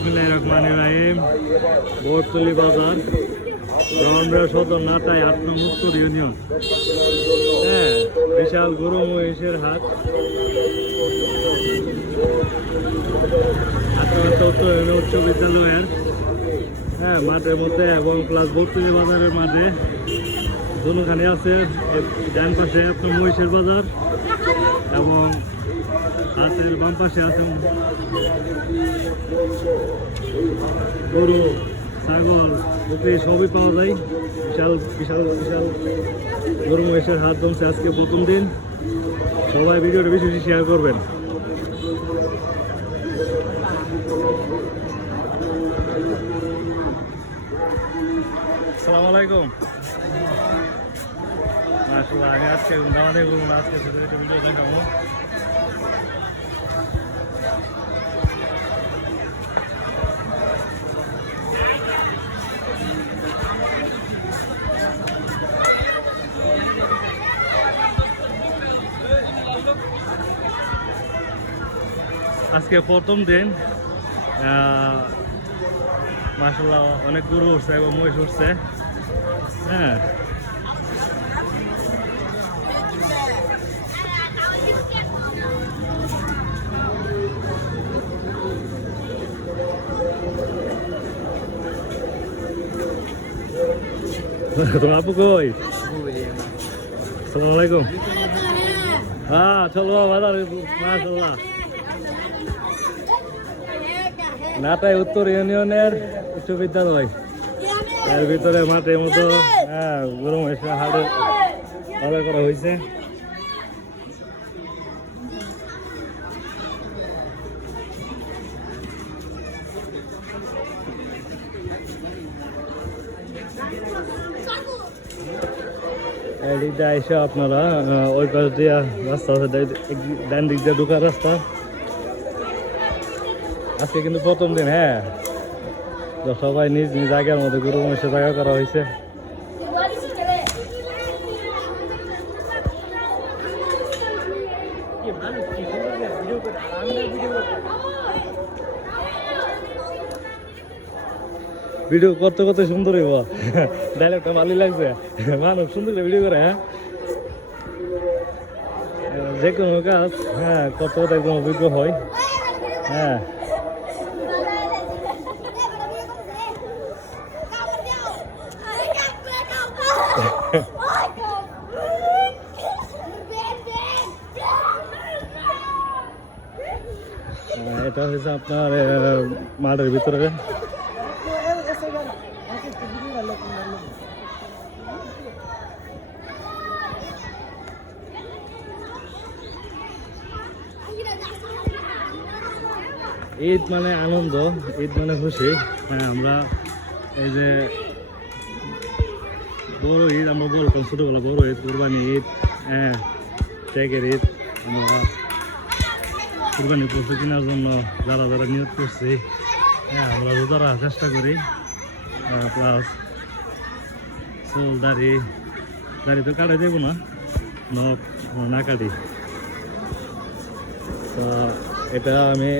বিসমিল্লাহির রহমানির রহিম। বোরতলি বাজার, ব্রাহ্মণবাড়িয়া সদর, নাটাই ৮ নং উত্তর ইউনিয়ন। হ্যাঁ, বিশাল গরু মহিষের হাট। আত্মহত্যা উত্তর ইউনিয়ন উচ্চ বিদ্যালয়ের মাঠের মধ্যে এবং প্লাস বোরতলি বাজারের মাঠে দুখানে আছে। ডান পাশে আপনার মহিষের বাজার এবং হাতের বাম পাশে আছে গরু, ছাগল, বকরি সবই পাওয়া যায়। বিশাল বিশাল বিশাল গরু মহিষের হাট জমছে আজকে প্রথম দিন। সবাই ভিডিওটা বেশি বেশি শেয়ার করবেন। আসসালামু আলাইকুম। মাশাআল্লাহ, আমি আজকে দামাতে করবো না, আজকে শুধু একটা ভিডিও দেখাবো। আজকে প্রথম দিন, মাশাআল্লাহ অনেক গরু উঠছে এবং মহিষ উঠছে। হ্যাঁ, তোমার আপু কই? আসসালামু আলাইকুম। হ্যাঁ, চলো বাজার। মাশাআল্লাহ, নাটাই উত্তর ইউনিয়নের উচ্চ বিদ্যালয়, এর ভিতরে মাঠের মতো গরু মহিষের হাটের বাজার করা হয়েছে। এদিকটা এসে আপনারা ওই পাশ দিয়ে রাস্তা আছে, ডান দিক দিয়ে ঢোকার রাস্তা। আজকে কিন্তু প্রথম দিন। হ্যাঁ, সবাই নিজ নিজ জায়গার মধ্যে গরু মহিষের জায়গা করা হয়েছে। ভিডিও করতে করতে সুন্দর হইব, ডাইলেক্টটা ভালোই লাগছে। মানুষ সুন্দর করে ভিডিও করে। হ্যাঁ, যে কোনো কাজ করতে করতে একদম অভিজ্ঞ হয়। হ্যাঁ, এটা হচ্ছে আপনার মাঠের ভিতরে। ঈদ মানে আনন্দ, ঈদ মানে খুশি। হ্যাঁ, আমরা এই যে বড় ঈদ আমরা বলতাম ছোটবেলা, বড় ঈদ, কোরবানি ঈদ, ট্যাগের ঈদ। আমরা কোরবানি পশু কেনার জন্য যারা যারা নিয়োগ করছি, আমরা রোজা রাখার চেষ্টা করি। প্লাস চুল দাড়ি তো কাটাই দেবো না, নখ না কাটি। তো এটা আমি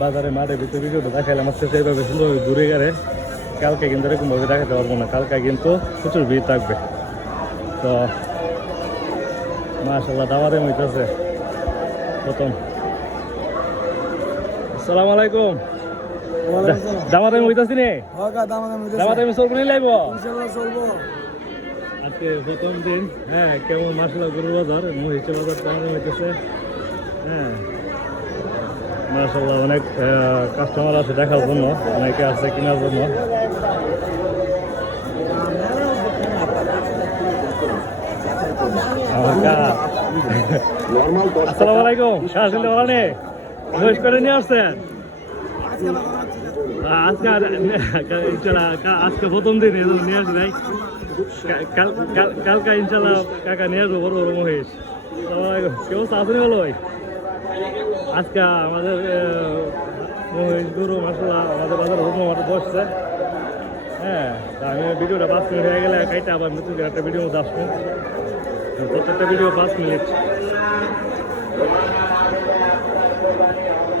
বাজারে মাঠে ভিতরে ভিডিওটা দেখাইলাম। আজকে সেইভাবে সুন্দরভাবে ঘুরে গেলে কালকে কিন্তু এরকমভাবে দেখাতে পারবো না। কালকে কিন্তু প্রচুর ভিড় থাকবে। তো মাশাআল্লাহ, দাওয়াতে হইতেছে প্রথম। আসসালামু আলাইকুম। দামাতে হইতেছি নে? দামাতে আমি চলবো নি লাইব? আজকে প্রথম দিন। হ্যাঁ, কেমন মাশাআল্লাহ গরু বাজার, মহিষের বাজার দামাতে হইতেছে। হ্যাঁ, মাশাআল্লাহ অনেক কাস্টমার আছে দেখার জন্য, অনেকে আছে কেনার জন্য। আসসালামু আলাইকুম। আসলে ওখানে মহিষ করে নিয়ে আসছেন আজকে? আজকে প্রথম দিন নিয়ে আসে নাই, কালকা ইনশাল্লাহ কাকা নিয়ে আসবো বড় বড় মহিষ। কেউ আসেনি বলো ভাই? আজকে আমাদের মহিষ গরু মাশাআল্লাহ আমাদের বাজারে হুকুম মাঠে বসছে। হ্যাঁ, আমি ভিডিওটা 5 মিনিট হয়ে গেলে কাইটা আবার নতুন একটা ভিডিও মধ্যে আসবো। প্রত্যেকটা ভিডিও 5 মিনিট।